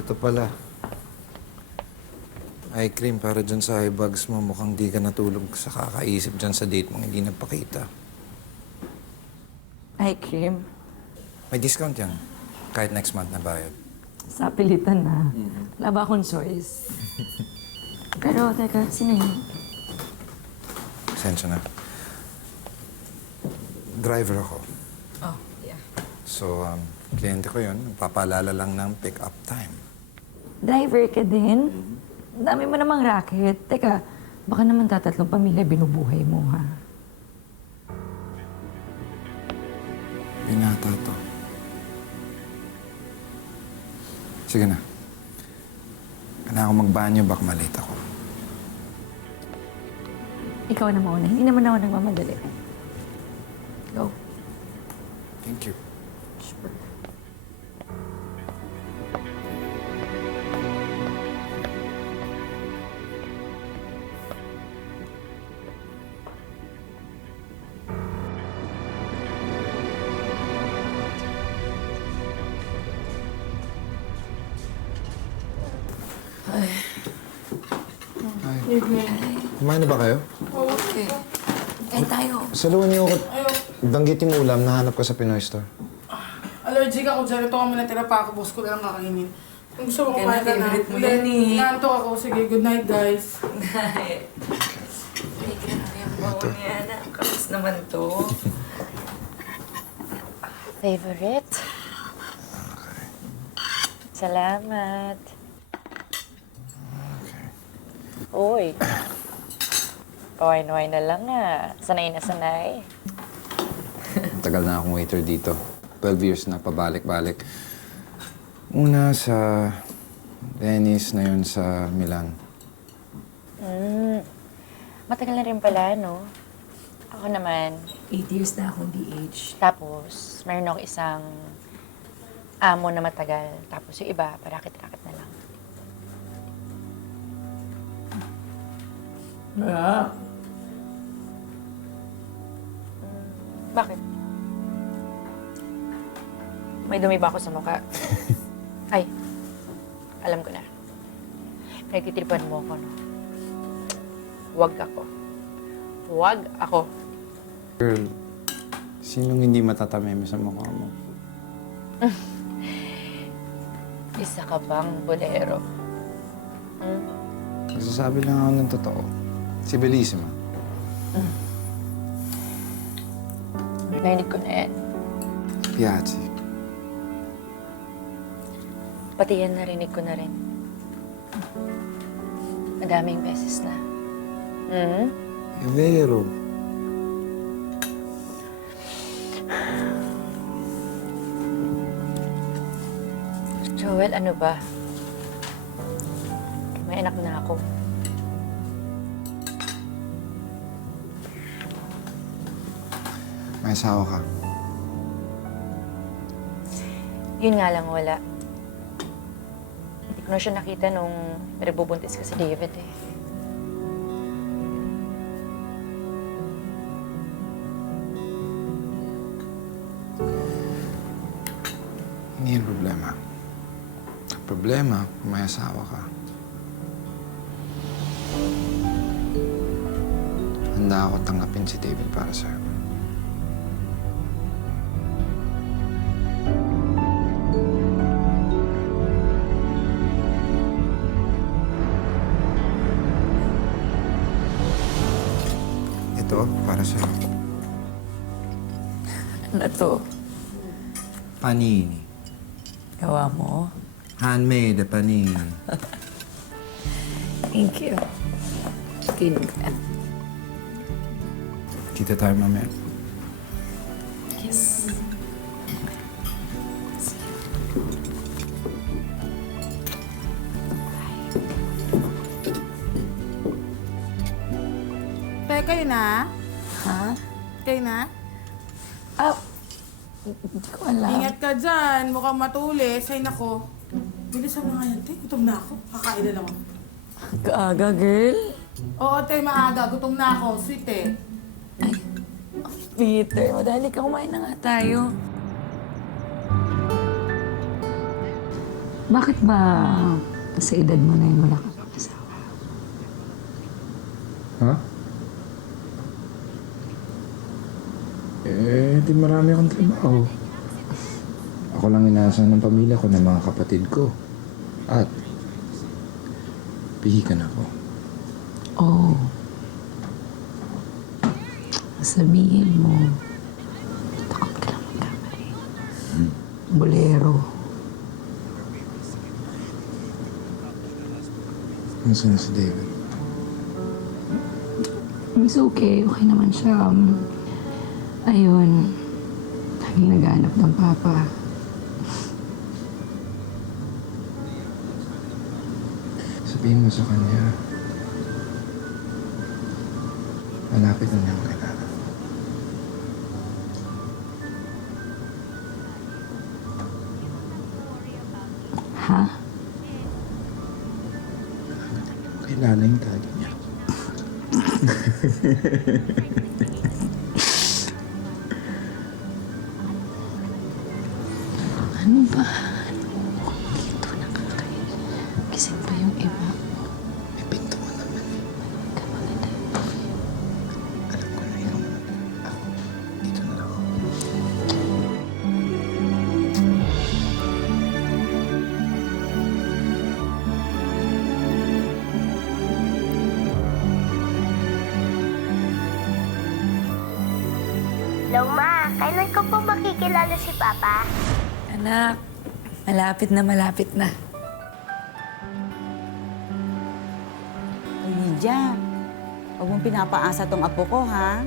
Ito pala. Eye cream para dyan sa eye bags mo. Mukhang di ka natulog sa kakaisip dyan sa date mong hindi nagpakita. Eye cream. May discount yan. Kahit next month na bayad. Sa pilitan na. Wala ba akong choice? Pero, teka, sino yun? Pasensya na. Driver ako. Oh, yeah. So, kliyente ko yun. Nagpapaalala lang ng pick-up time. Driver ka din? Ang dami mo namang racket. Teka, baka naman tatatlong pamilya binubuhay mo, ha? Binata to. Sige na. Kailangan ako magbanyo, baka malate ako. Ikaw na mauna. Hindi naman ako nagmamadali. Go. Thank you. Sure. Kumain na ba kayo? Okay. Kain tayo. Saluhan niyo ako. Danggit yung ulam, nahanap ko sa Pinoy store. Allergic ako dyan. Ito kami natira pa ako. Boss ko lang kakainin. Kung gusto mo kumain ka na. favorite mo yan eh. Nantok ako. Sige, good night guys. Ay, grabe ang bawa niya. Ang kalas naman to. Favorite? Salamat. Uy. Kaway-naway na lang ah. Sanay na sanay. Tagal na akong waiter dito. 12 years na, pabalik-balik. Una sa Venice, na yun sa Milan. Matagal na rin pala, no? Ako naman. 8 years na akong DH. Tapos, meron ako isang amo na matagal. Tapos yung iba, parakit-rakit na lang. Bakit? May dumi ba ako sa mukha? Ay, alam ko na. Pinagtitripan mo ako, no? Huwag ako. Huwag ako. Girl, sinong hindi matatameme sa mukha mo? Isa ka bang bolero? Nagsasabi lang ako ng totoo. Si Bellissima. Narinig ko na yan. Piazzi. Pati yan narinig ko na rin. Madaming beses na. È vero. Joel, ano ba? May anak na ako. May asawa ka. Yun nga lang wala. Hindi ko na siya nakita nung nagbubuntis ka si David eh. Hindi yung problema. Ang problema, may asawa ka. Handa ako tanggapin si David para sa'yo. Ito, para sa'yo. Ano to? Panini. Gawa mo? Handmade panini. Thank you. Kinig ka. Kita tayo mamaya. Yes. Teka, kayo na? Ha? Kayo na? Ah, hindi ko alam. Ingat ka dyan. Mukhang matulis. Ay, nako. Bilisan mo nga yan, te. Gutom na ako. Kakain na naman. Kaaga, girl. Oo, te. Maaga. Gutom na ako. Sweet, eh. Ay, Peter, madali ka, kumain na nga tayo. Bakit ba sa edad mo na yun wala ka pang asawa? Ha? Di marami akong trabaho. Ako lang inaasahan ng pamilya ko ng mga kapatid ko. At, pihikan ako. Oh. Sabihin mo, takot ka lang magkamali. Bolero. Nasaan na si David? It's okay. Okay naman siya. Ayun. Laging naghahanap ng papa. Sabihin mo sa kanya, malapit na niya makilala. Ha? Kilala yung daddy niya. Ano ba? Dito na ka kayo. Gising pa yung iba. May pinto mo naman. Kamaganda. Alam ko na ikaw na. Ako, dito na lang ako. Hello, Ma. Kailan ko po makikilala si Papa? Anak, malapit na. Ay, Lydia, huwag mong pinapaasa tong apo ko, ha?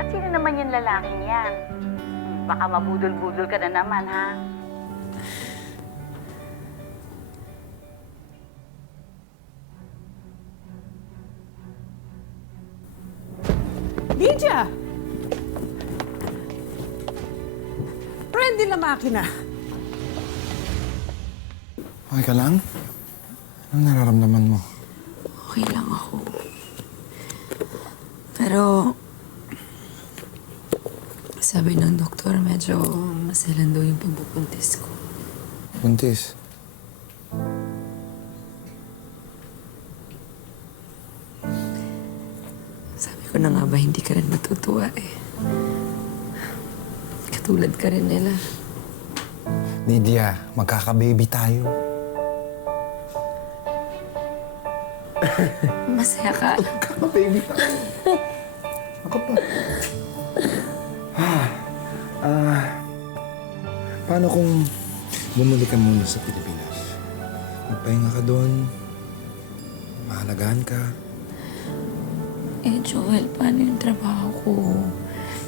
At sino naman yung lalaking yan? Baka mabudol-budol ka na naman, ha? Lydia! Randy la makina. Okay ka lang? Anong nararamdaman mo? Okay lang ako. Pero, sabi ng doktor, medyo maselan daw yung pagbupuntis ko. Buntis. Sabi ko na nga ba, hindi ka rin matutuwa eh. Katulad ka rin nila. Lydia, magkaka-baby tayo. Masaya ka. Magkaka-baby tayo. Ako pa. Paano kung bumalik ka muna sa Pilipinas? Magpahinga ka doon. Mahalagaan ka. Eh, Joel, paano yung trabaho ko?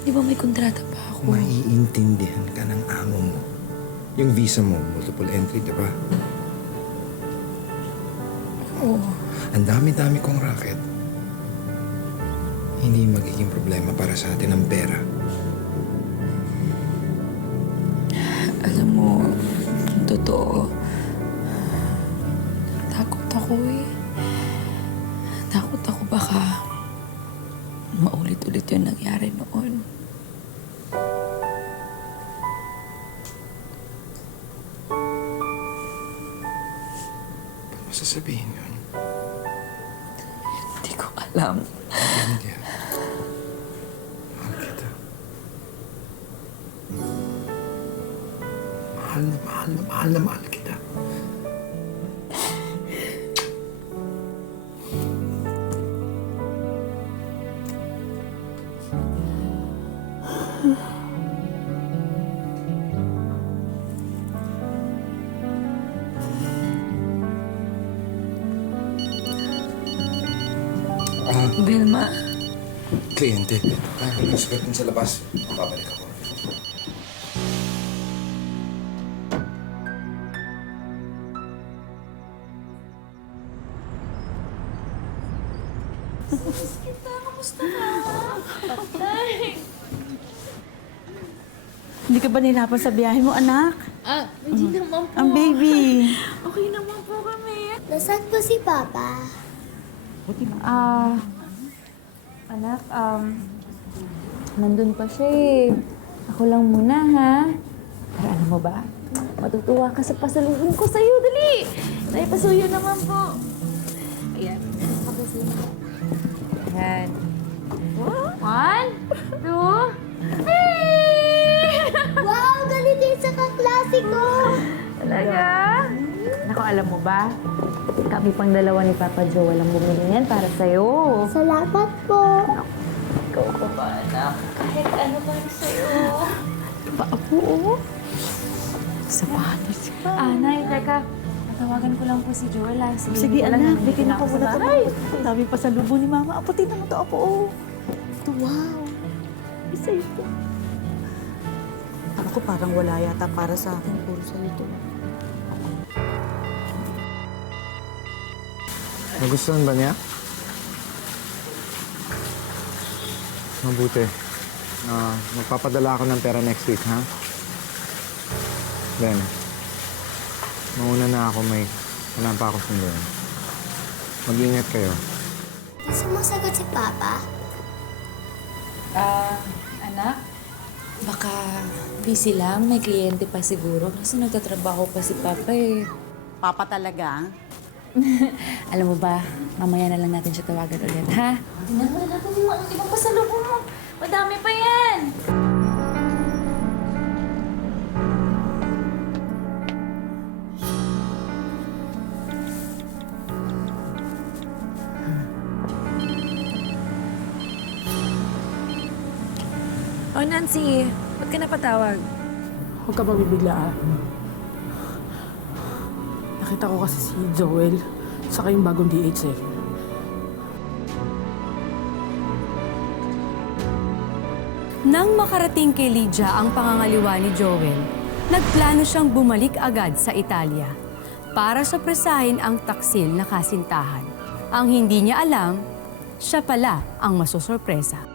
Di ba may kontrata pa ako? Maiintindihan ka ng amo mo. Yung visa mo, multiple entry, di ba? Oo. Ang dami-dami kong racket. Hindi magiging problema para sa atin ang pera. Alam mo, totoo. Takot ako eh. Takot ako baka maulit-ulit yung nangyari noon. Ba't mo sasabihin yun? Hindi ko alam. Lydia, mahal kita. Mahal na mahal kita. Vilma, Kliyente. Ang sakit sa labas. Babalik ako. Hindi ka ba nahirapan sa biyahe mo, anak? Hindi naman po. Ang baby. Okay naman po kami. Nasaan po si Papa? Anak, nandun pa siya eh. Ako lang muna, ha? Pero alam mo ba, Matutuwa ka sa pasalubong ko sa'yo. Dali! Nay, pasuyo naman po. Ayan. Pakisuyo naman. Ayan. 1, 2, hey! Wow, galit din sa kaklase ko! Talaga? Naku, alam mo ba? Kami pang dalawa ni Papa Joel ang bumili niyan para sa'yo. Salamat po. Ikaw pa ba, anak? Kahit ano para sa'yo. Pa ako, oh. Sapatos. Nay, teka. Natawagan ko lang po si Joel, ha? Sige, anak. Bikin ako muna ito. Ang dami pa sa lubo ni Mama. Apo, tingnan mo ito, Apo. Oh. Ito, wow. Isa ito. Ako parang wala yata para sa akin. Puro sa ito. Nagustuhan ba niya? Mabuti. Magpapadala ako ng pera next week, ha? Then, mauna na ako. May wala pa ako sunduin. Mag-ingat kayo. Di sumasagot si Papa? Anak? Baka busy lang. May kliyente pa siguro. Kasi nagtatrabaho pa si Papa, eh. Papa talaga. Alam mo ba, mamaya na lang natin siya tawagan ulit, ha? Tingnan mo na natin yung ibang pasalubong mo. Madami pa yan! Oh, Nancy, ba't ka napatawag? Huwag ka mabibigla, ah. Nakita ko kasi si Joel, saka yung bagong DH, eh. Nang makarating kay Lydia ang pangangaliwa ni Joel, nagplano siyang bumalik agad sa Italia para sorpresahin ang taksil na kasintahan. Ang hindi niya alam, siya pala ang masosorpresa.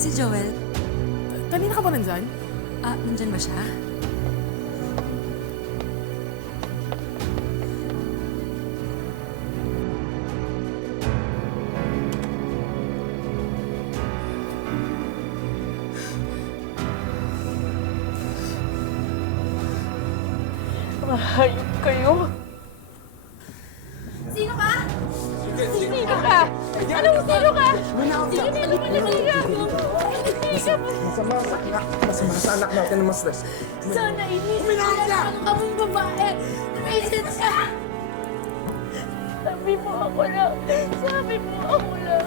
Si Joel, Kanina ka ba nandyan? nandyan ba siya? Mahayop kayo. Sino ka? Sino ka? Anong sino ka? Sige, sino ka? Masama sa anak natin na mas-stress. Sana inisip ka lang kamong babae. Tumisit ka! Sabi mo ako lang. Sabi mo ako lang.